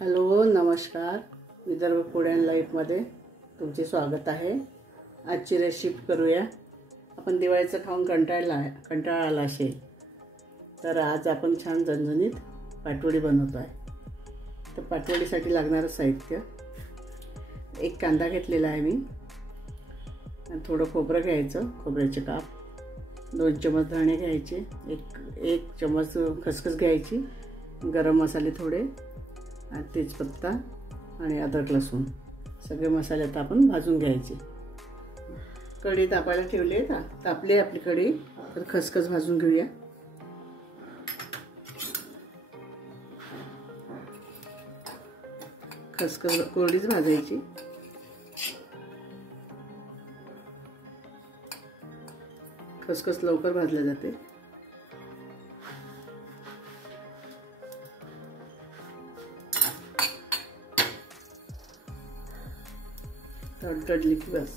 Hello नमस्कार, Vidarbha food and लाईफमध्ये तुमचे स्वागत आहे। आजची रेसिपी करूया। आपण दिवाळीचं खाऊन कंटाळा आला असेल तर आज आपण छान झणझणीत पाटवडी बनवतो आहे। तर पाटवडीसाठी लागणारं साहित्य, एक कांदा घेतलेला आहे मी, आणि थोडं खोबरं घ्यायचं, खोबऱ्याचे काप, 2 चमच धणे घ्यायचे, एक चमच खसखस घ्यायची, गरम मसाले थोडे, तेजपत्ता आणि अद्रक लसूण, सगळे मसाले आता आपण भाजून घ्यायचे। कढी तापायला ठेवली आहे का, तापली आहे आपली कढी, तर खसखस भाजून घेऊया। खसखस कोरडीच भाजायची। खसखस लवकर भाजली जाते। तडतडली की बस।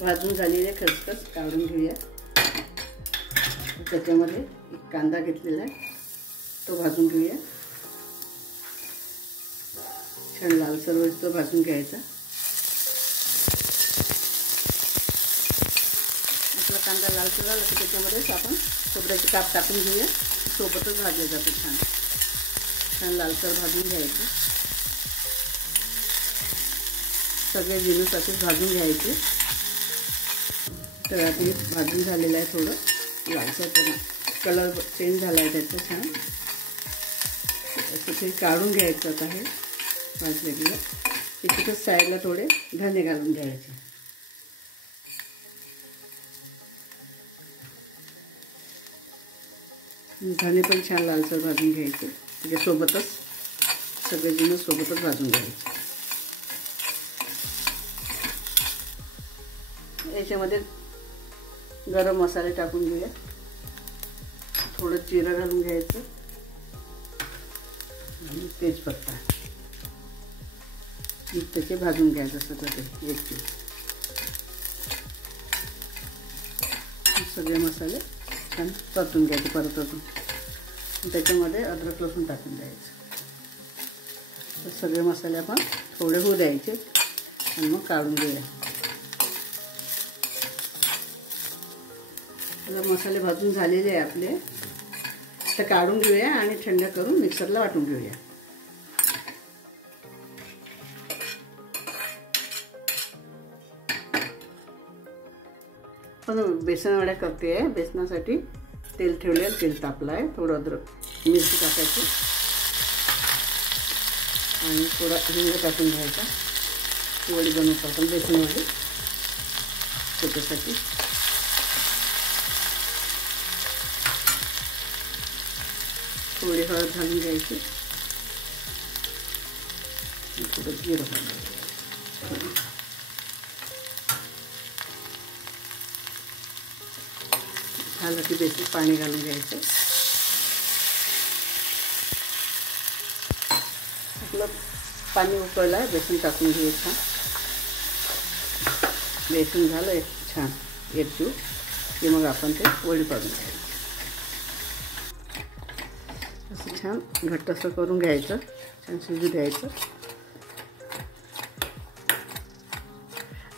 भाजून झालेले खसखस काढून घेऊया। त्याच्यामध्ये एक कांदा घेतलेला आहे, तो भाजून घेऊया। छान लालसर होईस्तोवर भाजून घ्यायचा। आपला कांदा लालसर झाला की त्याच्यामध्येच आपण खोबऱ्याचे काप टाकून घेऊया, सोबतच भाजले जाते। छान लालसर भाजून घ्यायचं। सगळे जिन्नस असेच भाजून घ्यायचे। तर आधी भाजून झालेलं आहे, थोडं लालसर कलर चेंज झाला आहे त्याचा छान। असं ते काढून घ्यायचं आता हे भाजले गेलं। त्याच्यातच साईडला थोडे धने घालून घ्यायचे। धने पण छान लालसर भाजून घ्यायचे। त्याच्यासोबतच सगळे जिन्नस सोबतच भाजून घ्यायचे। याच्यामध्ये गरम मसाले टाकून घेऊया। थोडं जिरं घालून घ्यायचं आणि तेजपत्ता, त्याचे भाजून घ्यायचं सगळं ते एक सगळे मसाले छान परतून घ्यायचे। परतून त्याच्यामध्ये अद्रक लसूण टाकून द्यायचं। तर सगळे मसाले आपण थोडे होऊ द्यायचे आणि मग काढून घेऊया। मसाले भाजून झालेले आहे आपले, तर काढून घेऊया आणि थंड करून मिक्सरला वाटून घेऊया। पण बेसन वड्या करते आहे, बेसनासाठी तेल ठेवले, तेल तापलं आहे, थोडं अद्रक मिरची टाकायची आणि थोडा हिंग टाकून घ्यायचा। वडी बनवतो आपण बेसन वडी, त्याच्यासाठी थोडी हळद घालून घ्यायची, थोडं जिरं घालायचं, झालं की बेसन पाणी घालून घ्यायचं। आपलं पाणी उकळलं आहे, बेसन टाकून घ्यायचं। बेसन झालं एक छान एकजीव की मग आपण ते वडी पाडून घ्यायची। असं छान घट्टसर करून घ्यायचं, छान शिजू द्यायचं।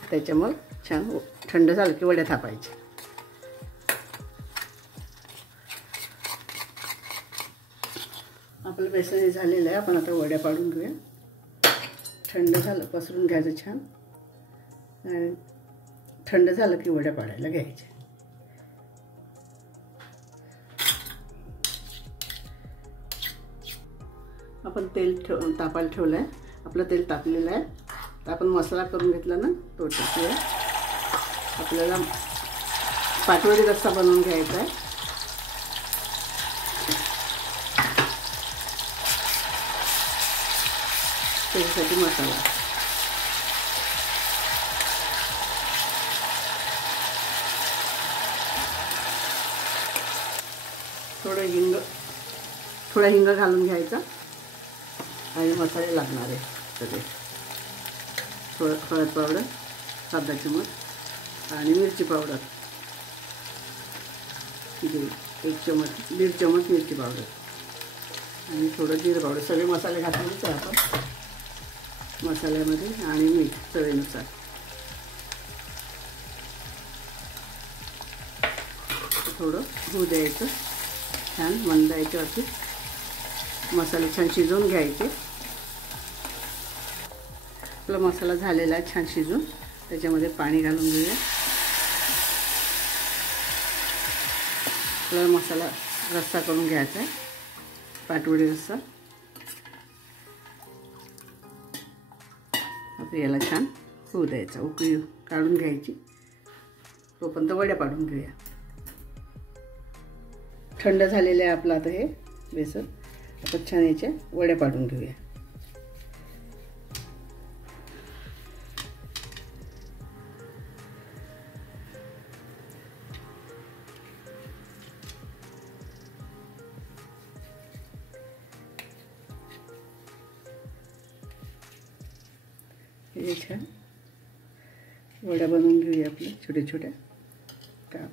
त्याच्या मग छान थंड झालं की वड्या थापायच्या। आपलं बेसन झालेलं आहे, आपण आता वड्या पाडून घेऊया। थंड झालं पसरून घ्यायचं छान, आणि थंड झालं की वड्या पाडायला घ्यायच्या। आपण तेल तापायला ठेवलं आहे, आपलं तेल तापलेलं आहे। तर आपण मसाला करून घेतला ना, तो टाकूया। आपल्याला पाटवडी रस्सा बनवून घ्यायचा आहे। त्याच्यासाठी मसाला, थोडं हिंग घालून घ्यायचा। आणि मसाले लागणार आहे सगळे. हळद पावडर अर्धा चमच आणि मिरची पावडर 1 चमच, 1.5 चमच मिरची पावडर आणि थोडं जिरं पावडर. सगळे मसाले घातलेच आहे आपण मसाल्यामध्ये. आणि मीठ चवीनुसार. थोडं होऊ द्यायचं छान मंद याच्यावरती. मसाले छान शिजवून घ्यायचे. आपला मसाला झालेला आहे छान शिजून. त्याच्यामध्ये पाणी घालून घेऊया. आपल्याला मसाला रस्सा करून घ्यायचा आहे, पाटवडी रस्सा. आता याला छान होऊ द्यायचा. उकळी काढून घ्यायची. तोपर्यंत वड्या पाडून घेऊया. थंड झालेलं आहे आपलं आता हे बेसन. आपण छान याच्या वड्या पाडून घेऊया. हे छान वड्या बनवून घेऊया आपल्या छोट्या छोट्या. का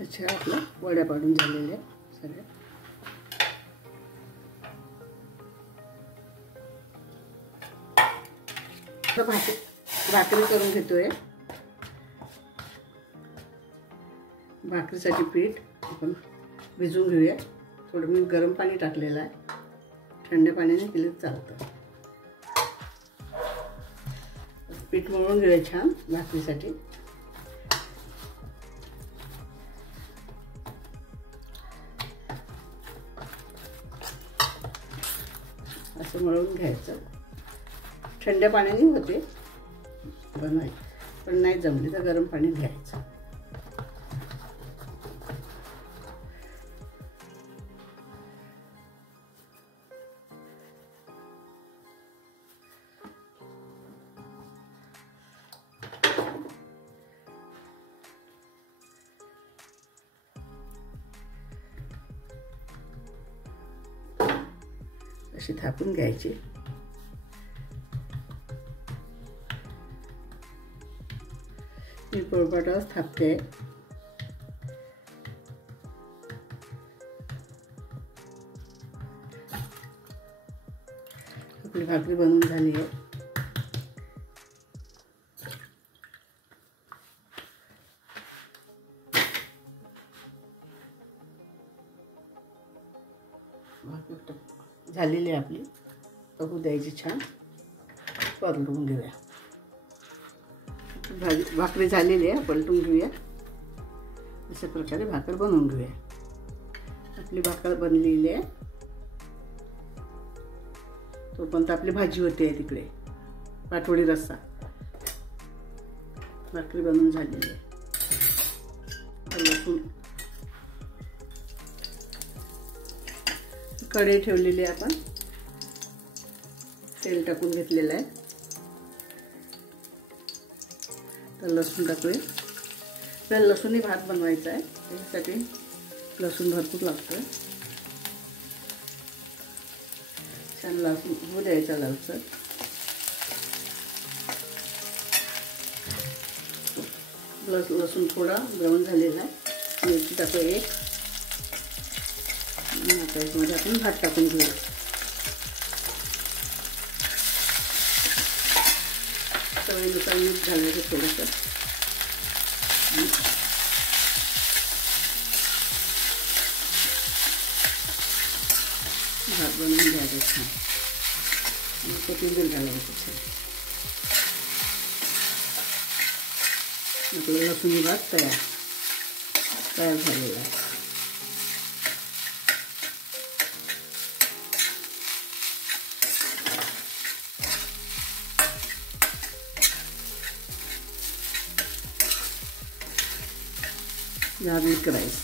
अच्छा आपल्या वड्या पाडून झालेल्या सगळ्या. भाकरी करून घेतोय. भाकरीसाठी पीठ आपण भिजवून घेऊया. थोडं मी गरम पाणी टाकलेलं आहे. थंड पाण्याने केलं चालतं. पीठ मळून घेऊया छान भाकरीसाठी. असं मळून घ्यायचं. थंड पाण्याने होते बनवायचं, पण नाही जमली तर गरम पाणी घ्यायचं. अशी थापून घ्यायची. मी पोळपाटावर थापते. आपली भाकरी बनवून झाली आहे. झालेली आहे आपली. तहू द्यायची छान. परतून घेऊया. भाकरी झालेली आहे. पलटून घेऊया. अशा प्रकारे भाकर बनवून घेऊया. आपली भाकर बनलेली आहे. तोपर्यंत आपली भाजी होते आहे तिकडे. पाटवडी रस्सा. भाकरी बनवून झालेली आहे. लसूण कढई ठेवलेली आहे. आपण तेल टाकून घेतलेलं आहे. तर लसूण टाकूया. आपल्याला लसूणही भात बनवायचा आहे. त्याच्यासाठी लसूण भरपूर लागतं. छान लसूण होऊ द्यायचा लालसर. लसूण थोडा ब्राऊन झालेला आहे. मिरची टाकूया 1. आता याच्यामध्ये आपण भात टाकून घेऊया. चवीनुसार मीठ घालायचं थोडंसं. भात बनवून घ्यायचं छान. कोथिंबीर घालायचं छान. आपलं लसूण भात तयार झालेला आहे. Garlic rice.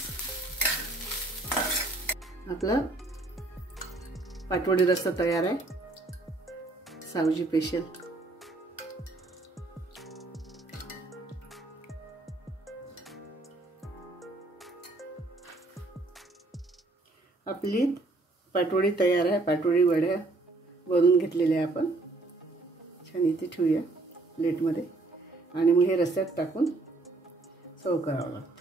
आपला पाटवडी रस्सा तयार आहे. सावजी स्पेशल. आपली पाटवडी तयार आहे. पाटवडी वड्या बनवून घेतलेल्या आहे आपण. छान इथे ठेवूया प्लेटमध्ये आणि मग हे रस्स्यात टाकून सर्व करावं लागतं.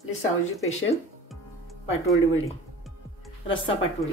आपली सावजी स्पेशल पाटवडी वडी, रस्सा पाटवडी.